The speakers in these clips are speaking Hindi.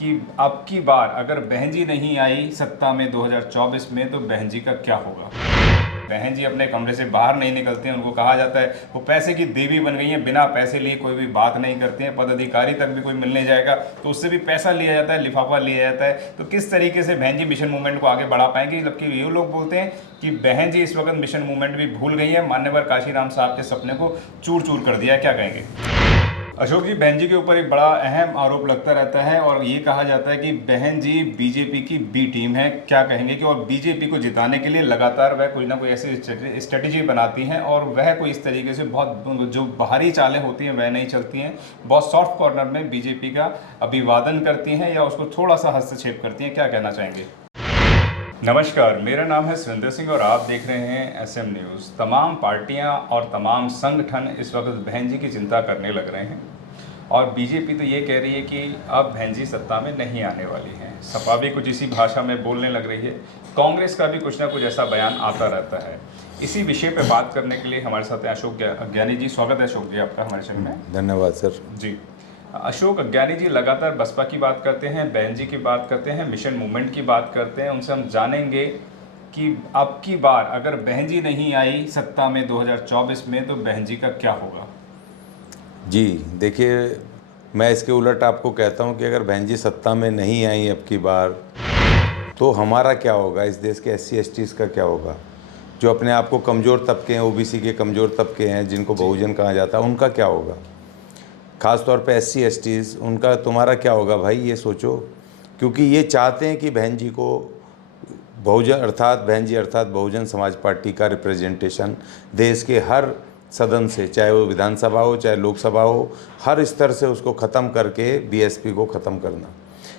कि अब की बार अगर बहन जी नहीं आई सत्ता में 2024 में तो बहन जी का क्या होगा। बहन जी अपने कमरे से बाहर नहीं निकलते हैं, उनको कहा जाता है वो पैसे की देवी बन गई हैं, बिना पैसे लिए कोई भी बात नहीं करते हैं। पदाधिकारी तक भी कोई मिलने जाएगा तो उससे भी पैसा लिया जाता है, लिफाफा लिया जाता है। तो किस तरीके से बहन जी मिशन मूवमेंट को आगे बढ़ा पाएंगे, जबकि ये लोग बोलते हैं कि बहन जी इस वक्त मिशन मूवमेंट भी भूल गई है, मान्यवर काशीराम साहब के सपने को चूर चूर कर दिया है। क्या कहेंगे अशोक जी? बहन जी के ऊपर एक बड़ा अहम आरोप लगता रहता है और ये कहा जाता है कि बहन जी बीजेपी की बी टीम है। क्या कहेंगे कि और बीजेपी को जिताने के लिए लगातार वह कोई ना कोई ऐसी स्ट्रेटेजी बनाती हैं और वह कोई इस तरीके से बहुत जो बाहरी चालें होती हैं वह नहीं चलती हैं, बहुत सॉफ्ट कॉर्नर में बीजेपी का अभिवादन करती हैं या उसको थोड़ा सा हस्तक्षेप करती हैं। क्या कहना चाहेंगे? नमस्कार, मेरा नाम है सुरेंद्र सिंह और आप देख रहे हैं एसएम न्यूज़। तमाम पार्टियां और तमाम संगठन इस वक्त बहन जी की चिंता करने लग रहे हैं और बीजेपी तो ये कह रही है कि अब बहन जी सत्ता में नहीं आने वाली हैं। सपा भी कुछ इसी भाषा में बोलने लग रही है, कांग्रेस का भी कुछ ना कुछ ऐसा बयान आता रहता है। इसी विषय पर बात करने के लिए हमारे साथ हैं अशोक अज्ञानी जी। स्वागत है अशोक जी आपका हमारे चैनल में। धन्यवाद सर जी। अशोक अज्ञानी जी लगातार बसपा की बात करते हैं, बहन जी की बात करते हैं, मिशन मूवमेंट की बात करते हैं। उनसे हम जानेंगे कि अब की बार अगर बहन जी नहीं आई सत्ता में 2024 में तो बहन जी का क्या होगा। जी देखिए, मैं इसके उलट आपको कहता हूं कि अगर बहन जी सत्ता में नहीं आई अब की बार तो हमारा क्या होगा, इस देश के SC STs का क्या होगा, जो अपने आप को कमज़ोर तबके हैं, OBC के कमज़ोर तबके हैं जिनको बहुजन कहा जाता है, उनका क्या होगा। ख़ास तौर पे SC STs, उनका तुम्हारा क्या होगा भाई, ये सोचो। क्योंकि ये चाहते हैं कि बहन जी को बहन जी अर्थात बहुजन समाज पार्टी का रिप्रेजेंटेशन देश के हर सदन से, चाहे वो विधानसभा हो चाहे लोकसभा हो, हर स्तर से उसको ख़त्म करके BSP को ख़त्म करना।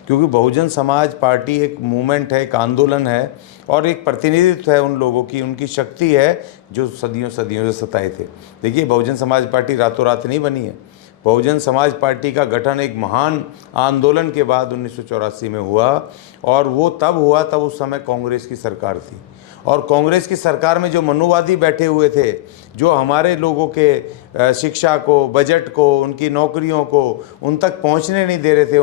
क्योंकि बहुजन समाज पार्टी एक मूवमेंट है, एक आंदोलन है और एक प्रतिनिधित्व है उन लोगों की, उनकी शक्ति है जो सदियों सदियों से सताए थे। देखिए, बहुजन समाज पार्टी रातों रात नहीं बनी है। बहुजन समाज पार्टी का गठन एक महान आंदोलन के बाद 1984 में हुआ और वो तब हुआ तब उस समय कांग्रेस की सरकार थी। और कांग्रेस की सरकार में जो मनुवादी बैठे हुए थे, जो हमारे लोगों के शिक्षा को, बजट को, उनकी नौकरियों को उन तक पहुंचने नहीं दे रहे थे,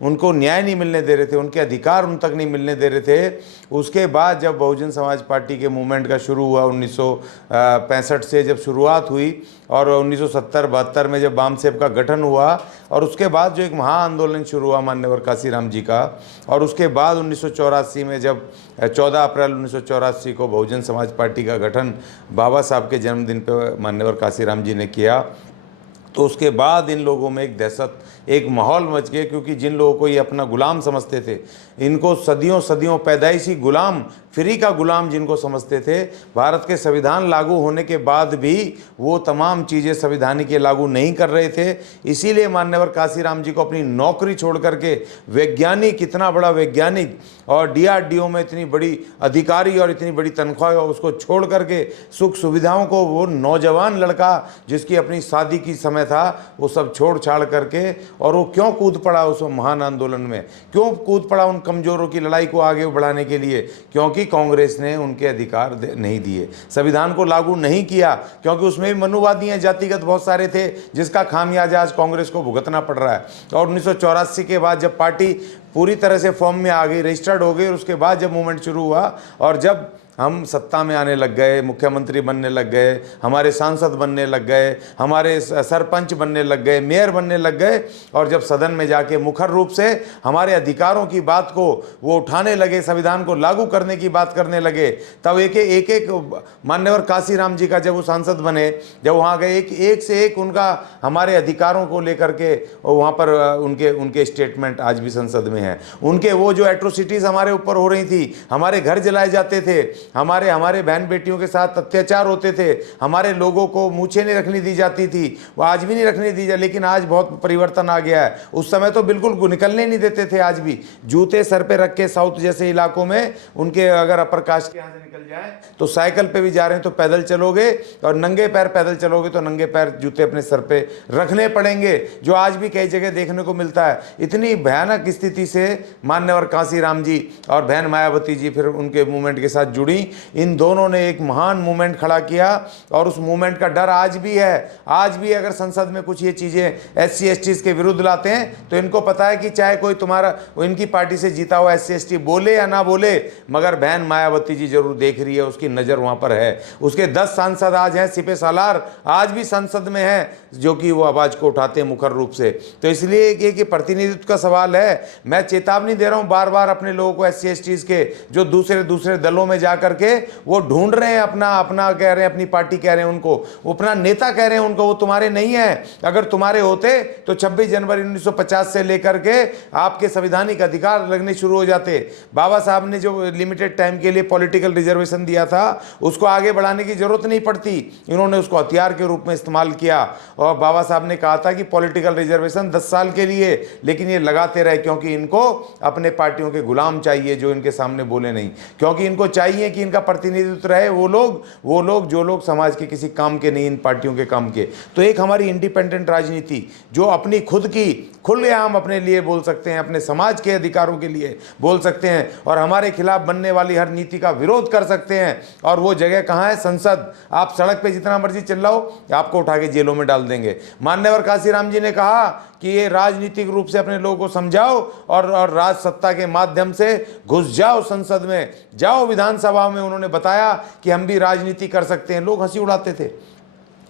उनको न्याय नहीं मिलने दे रहे थे, उनके अधिकार उन तक नहीं मिलने दे रहे थे। उसके बाद जब बहुजन समाज पार्टी के मूवमेंट का शुरू हुआ 1965 से जब शुरुआत हुई और 1970-72 में जब बामसेप का गठन हुआ और उसके बाद जो एक महाआंदोलन शुरू हुआ मान्यवर काशीराम जी का, और उसके बाद 1984 में जब 14 अप्रैल 1984 को बहुजन समाज पार्टी का गठन बाबा साहब के जन्मदिन पर मान्यवर काशीराम जी ने किया, तो उसके बाद इन लोगों में एक दहशत, एक माहौल मच गया। क्योंकि जिन लोगों को ये अपना गुलाम समझते थे, इनको सदियों सदियों पैदाइशी गुलाम, फ्री का गुलाम जिनको समझते थे, भारत के संविधान लागू होने के बाद भी वो तमाम चीज़ें संवैधानिक लागू नहीं कर रहे थे। इसीलिए मान्यवर काशीराम जी को अपनी नौकरी छोड़ करके, वैज्ञानिक, इतना बड़ा वैज्ञानिक और DRDO में इतनी बड़ी अधिकारी और इतनी बड़ी तनख्वाह, उसको छोड़ करके सुख सुविधाओं को, वो नौजवान लड़का जिसकी अपनी शादी की समय था, वो सब छोड़ छाड़ करके, और वो क्यों कूद पड़ा उस महान आंदोलन में, क्यों कूद पड़ा उन कमजोरों की लड़ाई को आगे बढ़ाने के लिए? क्योंकि कांग्रेस ने उनके अधिकार नहीं दिए, संविधान को लागू नहीं किया, क्योंकि उसमें भी मनुवादी हैं, जातिगत बहुत सारे थे, जिसका खामियाजा आज कांग्रेस को भुगतना पड़ रहा है। और 1984 के बाद जब पार्टी पूरी तरह से फॉर्म में आ गई, रजिस्टर्ड हो गई, और उसके बाद जब मूवमेंट शुरू हुआ और जब हम सत्ता में आने लग गए, मुख्यमंत्री बनने लग गए, हमारे सांसद बनने लग गए, हमारे सरपंच बनने लग गए, मेयर बनने लग गए, और जब सदन में जाके मुखर रूप से हमारे अधिकारों की बात को वो उठाने लगे, संविधान को लागू करने की बात करने लगे, तब एक मान्यवर काशीराम जी का जब वो सांसद बने, जब वहाँ गए, एक से एक उनका हमारे अधिकारों को लेकर के वहाँ पर उनके स्टेटमेंट आज भी संसद में हैं। उनके वो जो एट्रोसिटीज़ हमारे ऊपर हो रही थी, हमारे घर जलाए जाते थे, हमारे बहन बेटियों के साथ अत्याचार होते थे, हमारे लोगों को मूछें नहीं रखने दी जाती थी, वो आज भी नहीं रखने दी जाती, लेकिन आज बहुत परिवर्तन आ गया है। उस समय तो बिल्कुल निकलने नहीं देते थे, आज भी जूते सर पे रख के साउथ जैसे इलाकों में उनके, अगर अपर कास्ट के यहाँ से निकल जाए तो साइकिल पे भी जा रहे हैं तो पैदल चलोगे, और नंगे पैर पैदल चलोगे तो नंगे पैर जूते अपने सर पे रखने पड़ेंगे, जो आज भी कई जगह देखने को मिलता है। इतनी भयानक स्थिति से मान्यवर काशीराम जी और बहन मायावती जी फिर उनके मूवमेंट के साथ जुड़ी इन दोनों ने एक महान मूवमेंट खड़ा किया और उस मूवमेंट का डर आज भी है। आज भी अगर संसद में कुछ ये चीज़ें SC STs के विरुद्ध लाते हैं तो इनको पता है कि चाहे कोई तुम्हारा इनकी पार्टी से जीता हुआ SC ST बोले या ना बोले, मगर बहन मायावती जी जरूर देख रही है, उसकी नज़र वहाँ पर है। उसके 10 सांसद आज हैं, सिपे सालार आज भी संसद में हैं, जो कि वो आवाज़ को उठाते हैं मुखर रूप से। तो इसलिए कि प्रतिनिधित्व का सवाल है। मैं चेतावनी दे रहा हूँ बार बार अपने लोगों को SC STs के, जो दूसरे दलों में जा करके वो ढूंढ रहे हैं अपना कह रहे हैं, अपनी पार्टी कह रहे हैं उनको, वो अपना नेता कह रहे हैं उनको, वो तुम्हारे नहीं है। अगर तुम्हारे होते तो 26 जनवरी 1950 से लेकर के आपके संवैधानिक अधिकार लगने शुरू हो जाते। बाबा साहब ने जो लिमिटेड टाइम के लिए पॉलिटिकल रिजर्वेशन दिया था उसको आगे बढ़ाने की जरूरत नहीं पड़ती, इन्होंने उसको हथियार के रूप में इस्तेमाल किया। और बाबा साहब ने कहा था कि पॉलिटिकल रिजर्वेशन 10 साल के लिए, लेकिन ये लगाते रहे क्योंकि इनको अपने पार्टियों के गुलाम चाहिए जो इनके सामने बोले नहीं, क्योंकि इनको चाहिए कि इनका प्रतिनिधित्व रहे वो लोग जो लोग समाज के किसी काम के नहीं, इन पार्टियों के काम के। तो एक हमारी इंडिपेंडेंट राजनीति जो अपनी खुद की खुलेआम अपने लिए बोल सकते हैं, अपने समाज के अधिकारों के लिए बोल सकते हैं और हमारे खिलाफ बनने वाली हर नीति का विरोध कर सकते हैं। और वो जगह कहाँ है? संसद। आप सड़क पे जितना मर्जी चिल्लाओ, आपको उठा के जेलों में डाल देंगे। मान्यवर काशीराम जी ने कहा कि ये राजनीतिक रूप से अपने लोगों को समझाओ और राज सत्ता के माध्यम से घुस जाओ, संसद में जाओ, विधानसभा में। उन्होंने बताया कि हम भी राजनीति कर सकते हैं। लोग हंसी उड़ाते थे,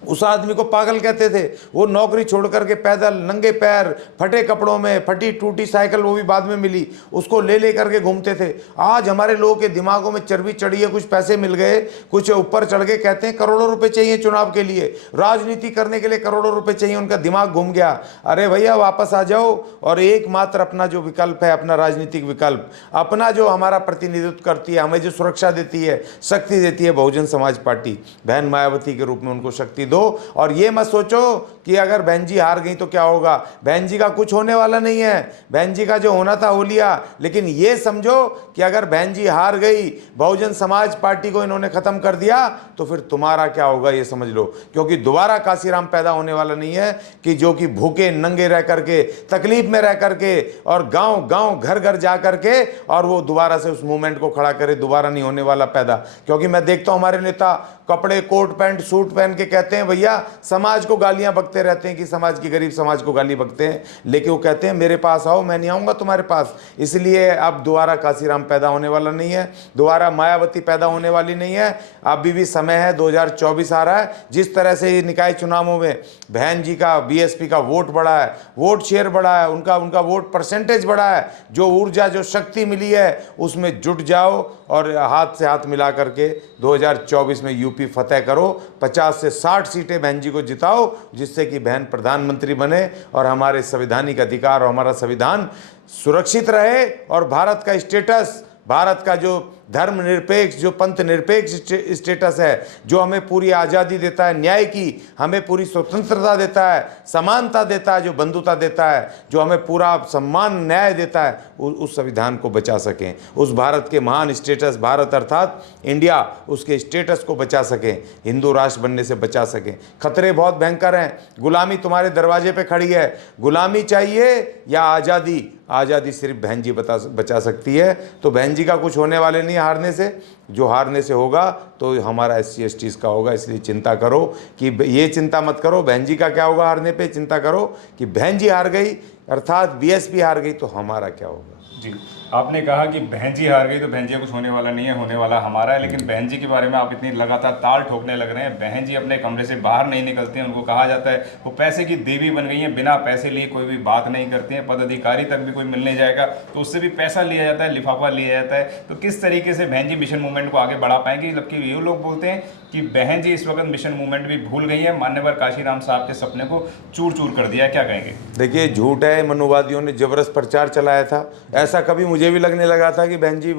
उस आदमी को पागल कहते थे। वो नौकरी छोड़ करके पैदल नंगे पैर फटे कपड़ों में, फटी टूटी साइकिल वो भी बाद में मिली, उसको ले करके घूमते थे। आज हमारे लोगों के दिमागों में चर्बी चढ़ी है, कुछ पैसे मिल गए, कुछ ऊपर चढ़ गए, कहते हैं करोड़ों रुपए चाहिए चुनाव के लिए, राजनीति करने के लिए करोड़ों रुपए चाहिए, उनका दिमाग घूम गया। अरे भैया वापस आ जाओ और एकमात्र अपना जो विकल्प है, अपना राजनीतिक विकल्प, अपना जो हमारा प्रतिनिधित्व करती है, हमें जो सुरक्षा देती है, शक्ति देती है, बहुजन समाज पार्टी, बहन मायावती के रूप में उनको शक्ति दो। और ये मत सोचो कि अगर बहन जी हार गई तो क्या होगा। बहन जी का कुछ होने वाला नहीं है, बहन जी का जो होना था हो लिया। लेकिन ये समझो कि अगर बहन जी हार गई, बहुजन समाज पार्टी को इन्होंने खत्म कर दिया, तो फिर तुम्हारा क्या होगा ये समझ लो। क्योंकि दोबारा काशीराम पैदा होने वाला नहीं है कि जो कि भूखे नंगे रह करके, तकलीफ में रह करके और गांव घर घर जा करके और वो दोबारा से उस मूवमेंट को खड़ा करे, दोबारा नहीं होने वाला पैदा। क्योंकि मैं देखता हूं हमारे नेता कपड़े कोट पैंट सूट पहन के कहते हैं भैया समाज को गालियां बकते रहते हैं कि समाज की गरीब समाज को गाली बकते हैं, लेकिन वो कहते हैं मेरे पास आओ, मैं नहीं आऊंगा तुम्हारे पास। इसलिए अब दोबारा काशीराम पैदा होने वाला नहीं है, दोबारा मायावती पैदा होने वाली नहीं है। अभी भी समय है, 2024 आ रहा है। जिस तरह से निकाय चुनावों में बहन जी का BSP का वोट बढ़ा है, वोट शेयर बढ़ा है, उनका वोट परसेंटेज बढ़ा है, जो ऊर्जा जो शक्ति मिली है उसमें जुट जाओ और हाथ से हाथ मिला करके 2024 में यूपी फतेह करो। 50 से 60 सीटें बहन जी को जिताओ, जिससे कि बहन प्रधानमंत्री बने और हमारे संवैधानिक अधिकार और हमारा संविधान सुरक्षित रहे और भारत का स्टेटस, भारत का जो धर्मनिरपेक्ष, जो पंथ निरपेक्ष स्टेटस है, जो हमें पूरी आज़ादी देता है, न्याय की हमें पूरी स्वतंत्रता देता है, समानता देता है, जो बंधुता देता है, जो हमें पूरा सम्मान न्याय देता है, उस संविधान को बचा सकें। उस भारत के महान स्टेटस, भारत अर्थात इंडिया, उसके स्टेटस को बचा सकें, हिंदू राष्ट्र बनने से बचा सकें। खतरे बहुत भयंकर हैं, गुलामी तुम्हारे दरवाजे पे खड़ी है। गुलामी चाहिए या आज़ादी? आज़ादी सिर्फ बहन जी बचा सकती है। तो बहन जी का कुछ होने वाले नहीं हारने से, जो हारने से होगा तो हमारा SC STs का होगा। इसलिए चिंता करो कि ये चिंता मत करो बहन जी का क्या होगा हारने पे, चिंता करो कि बहन जी हार गई अर्थात BSP हार गई तो हमारा क्या होगा। जी, आपने कहा कि बहन जी हार गई तो बहन जी का कुछ होने वाला नहीं है, होने वाला हमारा है। लेकिन बहन जी के बारे में आप इतनी लगातार ताल ठोकने लग रहे हैं। बहन जी अपने कमरे से बाहर नहीं निकलते हैं, उनको कहा जाता है वो पैसे की देवी बन गई हैं, बिना पैसे लिए कोई भी बात नहीं करते हैं। पदाधिकारी तक भी कोई मिलने जाएगा तो उससे भी पैसा लिया जाता है, लिफाफा लिया जाता है। तो किस तरीके से बहन जी मिशन मूवमेंट को आगे बढ़ा पाएंगे? जबकि ये लोग बोलते हैं कि बहन जी इस वक्त मिशन मूवमेंट भी भूल गई है, मान्यवर काशीराम साहब के सपने को चूर चूर कर दिया है। क्या कहेंगे? देखिए झूठ है, मनुवादियों ने जबरदस्त प्रचार चलाया था। ऐसा कभी मुझे भी लगने लगा था कि बहन जी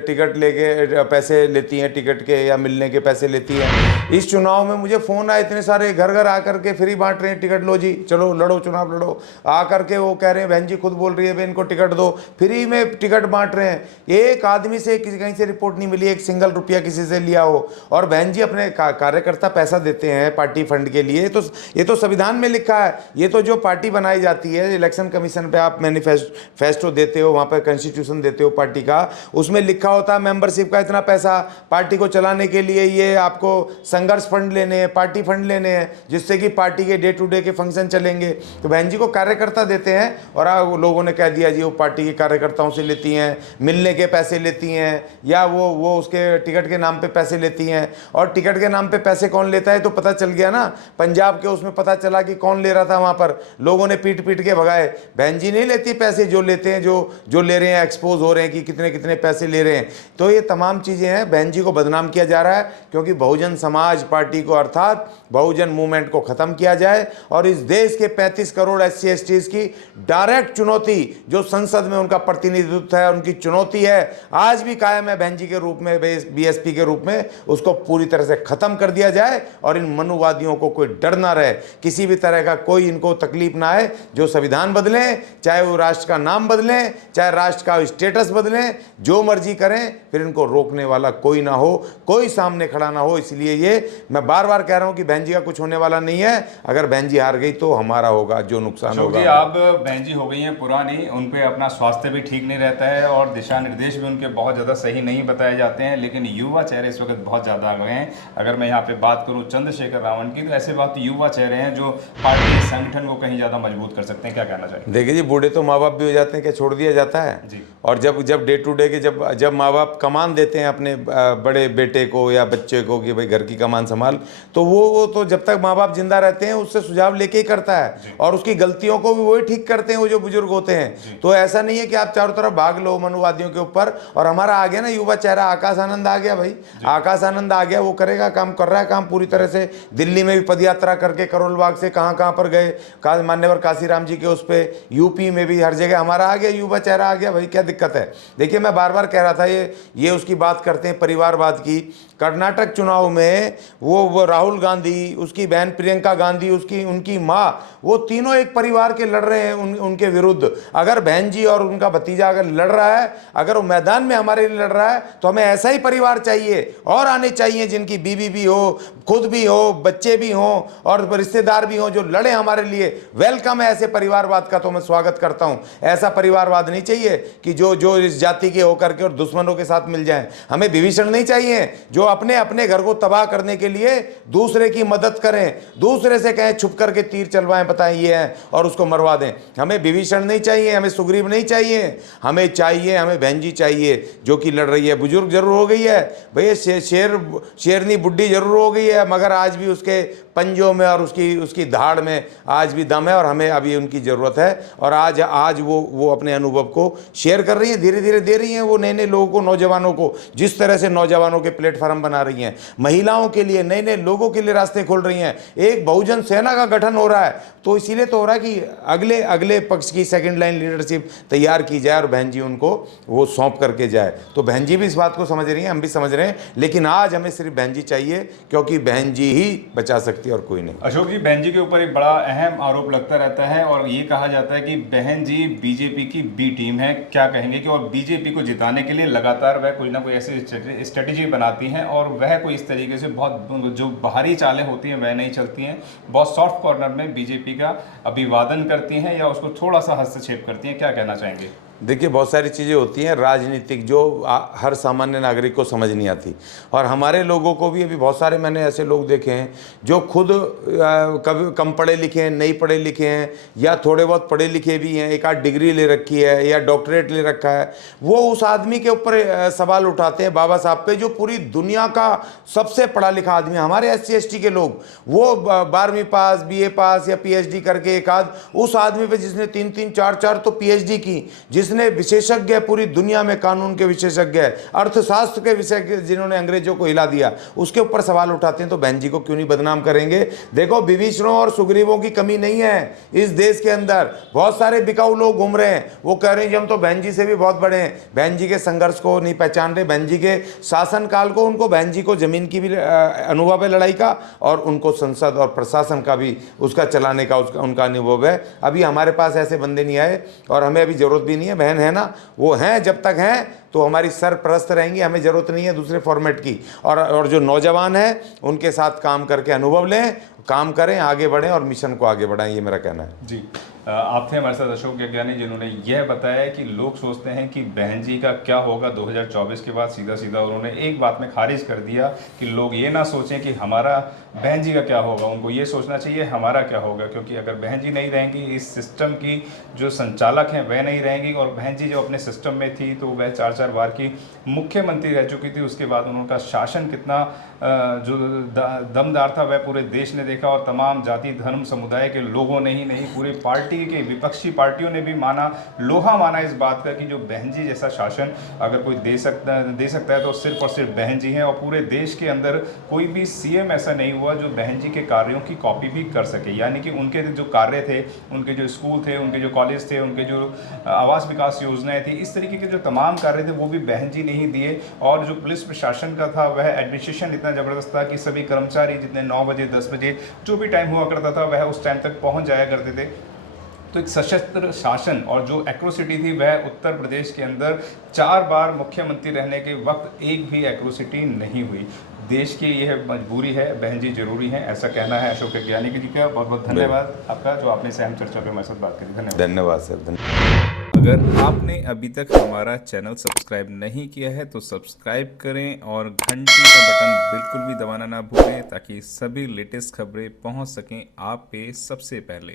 टिकट लेके पैसे लेती हैं, टिकट के या मिलने के पैसे लेती हैं। इस चुनाव में मुझे फ़ोन आए इतने सारे, घर घर आकर के फ्री बांट रहे हैं टिकट, लो जी चलो लड़ो, चुनाव लड़ो। आकर के वो कह रहे हैं बहन जी खुद बोल रही है भाई इनको टिकट दो, फ्री में टिकट बांट रहे हैं। एक आदमी से किसी कहीं से रिपोर्ट नहीं मिली, एक सिंगल रुपया किसी से लिया हो। और बहन जी अपने कार्यकर्ता पैसा देते हैं पार्टी फंड के लिए, तो ये तो संविधान में लिखा है। ये तो जो पार्टी बनाई जाती है, इलेक्शन कमीशन पे आप मैनिफेस्टो देते हो, वहाँ पर कॉन्स्टिट्यूशन देते हो पार्टी का, उसमें लिखा होता है मेंबरशिप का इतना पैसा, पार्टी को चलाने के लिए ये आपको संघर्ष फंड लेने हैं, पार्टी फंड लेने हैं, जिससे कि पार्टी के डे टू डे के फंक्शन चलेंगे। तो बहन जी को कार्यकर्ता देते हैं और लोगों ने कह दिया जी वो पार्टी के कार्यकर्ताओं से लेती हैं, मिलने के पैसे लेती हैं, या वो उसके टिकट के नाम पे पैसे लेती हैं। और टिकट के नाम पे पैसे कौन लेता है तो पता चल गया ना, पंजाब के उसमें पता चला कि कौन ले रहा था, वहाँ पर लोगों ने पीट पीट के भगाए। बहन जी नहीं लेती पैसे, जो लेते हैं जो ले रहे हैं, एक्सपोज हो रहे हैं कि कितने कितने पैसे ले रहे हैं। तो ये तमाम चीज़ें हैं, बहन जी को बदनाम किया जा रहा है, क्योंकि बहुजन समाज पार्टी को अर्थात बहुजन मूवमेंट को ख़त्म किया जाए और इस देश के 35 करोड़ SC STs की डायरेक्ट चुनौती जो संसद में उनका प्रतिनिधित्व है, उनकी चुनौती है, आज भी कायम है बहन जी के रूप में, BSP के रूप में, उसको पूरी तरह से ख़त्म कर दिया जाए और इन मनुवादियों को कोई डर ना रहे, किसी भी तरह का कोई इनको तकलीफ ना आए। जो संविधान बदलें, चाहे वो राष्ट्र का नाम बदलें, चाहे राष्ट्र का स्टेटस बदलें, जो मर्जी करें, फिर इनको रोकने वाला कोई ना हो, कोई सामने खड़ा ना हो। इसलिए ये मैं बार बार कह रहा हूं कि बहन जी का कुछ होने वाला नहीं है। अगर बहन जी हार गई तो हमारा होगा जो नुकसान होगा। जी, आप बहन जी हो गई हैं पुरानी, उन पे अपना स्वास्थ्य भी ठीक नहीं रहता है और दिशा निर्देश भी उनके बहुत ज़्यादा सही नहीं बताए जाते हैं, लेकिन युवा चेहरे इस वक्त बहुत ज़्यादा आ गए हैं। अगर मैं यहाँ पे बात करूँ चंद्रशेखर रावण की, तो ऐसे बात युवा चेहरे हैं जो पार्टी संगठन को कहीं ज़्यादा मजबूत कर सकते हैं। क्या कहना चाहिए? देखिए जी, बूढ़े तो माँ बाप भी हो जाते हैं, क्या छोड़ दिया जाता है जी। और जब डे टू डे के जब माँ बाप कमान देते हैं अपने बड़े बेटे को या बच्चे को कि भाई घर की कमान संभाल, तो वो तो जब तक माँ बाप जिंदा रहते हैं उससे सुझाव लेके ही करता है और उसकी गलतियों को भी वही ठीक करते हैं, वो जो बुजुर्ग होते हैं। तो ऐसा नहीं है कि आप चारों तरफ भाग लो मनुवादियों के ऊपर। और हमारा आ गया ना युवा चेहरा, आकाश आनंद आ गया भाई, आकाश आनंद आ गया, वो करेगा काम, कर रहा है काम पूरी तरह से। दिल्ली में भी पदयात्रा करके करोल बाग से कहाँ कहाँ पर गए, मान्यवर काशीराम जी के उस पर, यूपी में भी हर जगह हमारा आ गया, युवा चेहरा आ गया भाई, क्या दिक्कत है? देखिए मैं बार बार कह रहा था, ये उसकी बात करते हैं परिवारवाद की। कर्नाटक चुनाव में वो राहुल गांधी, उसकी बहन प्रियंका गांधी, उनकी माँ, वो तीनों एक परिवार के लड़ रहे हैं उनके विरुद्ध। अगर बहन जी और उनका भतीजा अगर लड़ रहा है, अगर वो मैदान में हमारे लिए लड़ रहा है, तो हमें ऐसा ही परिवार चाहिए और आने चाहिए जिनकी बीवी भी हो, खुद भी हो, बच्चे भी हों और रिश्तेदार भी हों, जो लड़े हमारे लिए। वेलकम है ऐसे परिवारवाद का, तो मैं स्वागत करता हूं। ऐसा परिवारवाद नहीं चाहिए कि जो इस जाति के होकर के और दुश्मनों के साथ मिल जाएं। हमें विभीषण नहीं चाहिए जो अपने घर को तबाह करने के लिए दूसरे की मदद करें, दूसरे से कहें छुप करके तीर चलवाएं, बताएं ये है, और उसको मरवा दें। हमें विभीषण नहीं चाहिए, हमें सुग्रीव नहीं चाहिए, हमें बहन जी चाहिए जो कि लड़ रही है। बुजुर्ग जरूर हो गई है भैया, शेरनी बुड्ढी जरूर हो गई है, मगर आज भी उसके पंजों में और उसकी धाड़ में आज भी दम है और हमें अभी उनकी ज़रूरत है। और आज वो अपने अनुभव को शेयर कर रही हैं, धीरे धीरे दे रही हैं वो नए लोगों को, नौजवानों को। जिस तरह से नौजवानों के प्लेटफार्म बना रही हैं, महिलाओं के लिए, नए लोगों के लिए रास्ते खोल रही हैं, एक बहुजन सेना का गठन हो रहा है। तो इसीलिए तो हो रहा है कि अगले पक्ष की सेकेंड लाइन लीडरशिप तैयार की जाए और बहन जी उनको वो सौंप करके जाए। तो बहन जी भी इस बात को समझ रही हैं, हम भी समझ रहे हैं, लेकिन आज हमें सिर्फ बहन जी चाहिए, क्योंकि बहन जी ही बचा सकती है और कोई नहीं। अशोक जी, बहन जी के ऊपर एक बड़ा अहम आरोप लगता रहता है और ये कहा जाता है कि बहन जी बीजेपी की बी टीम है। क्या कहेंगे कि और बीजेपी को जिताने के लिए लगातार वह कोई ना कोई ऐसी स्ट्रेटेजी बनाती हैं और वह कोई इस तरीके से बहुत जो बाहरी चालें होती हैं वह नहीं चलती हैं, बहुत सॉफ्ट कॉर्नर में बीजेपी का अभिवादन करती हैं या उसको थोड़ा सा हस्तक्षेप करती हैं? क्या कहना चाहेंगे? देखिए, बहुत सारी चीज़ें होती हैं राजनीतिक जो हर सामान्य नागरिक को समझ नहीं आती। और हमारे लोगों को भी अभी बहुत सारे मैंने ऐसे लोग देखे हैं जो खुद कभी कम पढ़े लिखे हैं, नहीं पढ़े लिखे हैं, या थोड़े बहुत पढ़े लिखे भी हैं, एक आध डिग्री ले रखी है या डॉक्टरेट ले रखा है, वो उस आदमी के ऊपर सवाल उठाते हैं बाबा साहब पे, जो पूरी दुनिया का सबसे पढ़ा लिखा आदमी। हमारे SC ST के लोग, वो 12वीं पास, BA पास या PhD करके एक आध, उस आदमी पे जिसने 3-3 4-4 तो PhD की, जिसने विशेषज्ञ है पूरी दुनिया में, कानून के विशेषज्ञ है, अर्थशास्त्र के विषय, जिन्होंने अंग्रेजों को हिला दिया, उसके ऊपर सवाल उठाते हैं। तो बहन जी को क्यों नहीं बदनाम करेंगे? देखो, विभीषणों और सुग्रीवों की कमी नहीं है इस देश के अंदर। बहुत सारे बिकाऊ लोग घूम रहे हैं, वो कह रहे हैं कि हम तो बहन जी से भी बहुत बड़े हैं। बहन जी के संघर्ष को नहीं पहचान रहे, बहन जी के शासन काल को, उनको बहन जी को जमीन की भी अनुभव है लड़ाई का, और उनको संसद और प्रशासन का भी उसका चलाने का उनका अनुभव है। अभी हमारे पास ऐसे बंदे नहीं आए और हमें अभी जरूरत भी नहीं है। बहन है ना, वो हैं, जब तक हैं तो हमारी सरपरस्त रहेंगी, हमें ज़रूरत नहीं है दूसरे फॉर्मेट की। और जो नौजवान हैं उनके साथ काम करके अनुभव लें, काम करें, आगे बढ़ें और मिशन को आगे बढ़ाएं, ये मेरा कहना है। जी, आप थे हमारे साथ अशोक गगयानी, जिन्होंने यह बताया कि लोग सोचते हैं कि बहन जी का क्या होगा 2024 के बाद। सीधा सीधा उन्होंने एक बात में खारिज कर दिया कि लोग ये ना सोचें कि हमारा बहन जी का क्या होगा, उनको ये सोचना चाहिए हमारा क्या होगा। क्योंकि अगर बहन जी नहीं रहेंगी, इस सिस्टम की जो संचालक हैं वह नहीं रहेंगी, और बहन जी जो अपने सिस्टम में थी तो वह 4-4 बार की मुख्यमंत्री रह चुकी थी। उसके बाद उनका शासन कितना जो दमदार था वह पूरे देश ने देखा, और तमाम जाति धर्म समुदाय के लोगों ने ही नहीं, पूरी पार्टी के विपक्षी पार्टियों ने भी माना, लोहा माना इस बात का कि जो बहन जी जैसा शासन अगर कोई दे सकता है तो सिर्फ और सिर्फ बहन जी हैं। और पूरे देश के अंदर कोई भी सीएम ऐसा नहीं हुआ जो बहन जी के कार्यों की कॉपी भी कर सके। यानी कि उनके जो कार्य थे, उनके जो स्कूल थे, उनके जो कॉलेज थे, उनके जो आवास विकास योजनाएं थी, इस तरीके के जो तमाम कार्य थे वो भी बहन जी ने ही दिए। और जो पुलिस प्रशासन का था वह एडमिनिस्ट्रेशन इतना ज़बरदस्त था कि सभी कर्मचारी जितने 9 बजे 10 बजे जो भी टाइम हुआ करता था वह उस टाइम तक पहुंच जाया करते थे। तो एक सशस्त्र शासन और जो एक्रोसिटी थी वह उत्तर प्रदेश के अंदर 4 बार मुख्यमंत्री रहने के वक्त एक भी एक्रोसिटी नहीं हुई। देश की यह मजबूरी है, बहन जी जरूरी हैं, ऐसा कहना है अशोक गगयानी जी का। बहुत बहुत धन्यवाद आपका जो आपने सहम चर्चा पे हमारे साथ बात करी। धन्यवाद। धन्यवाद सर, धन्यवाद। अगर आपने अभी तक हमारा चैनल सब्सक्राइब नहीं किया है तो सब्सक्राइब करें और घंटी का बटन बिल्कुल भी दबाना ना भूलें, ताकि सभी लेटेस्ट खबरें पहुंच सकें आप पे सबसे पहले।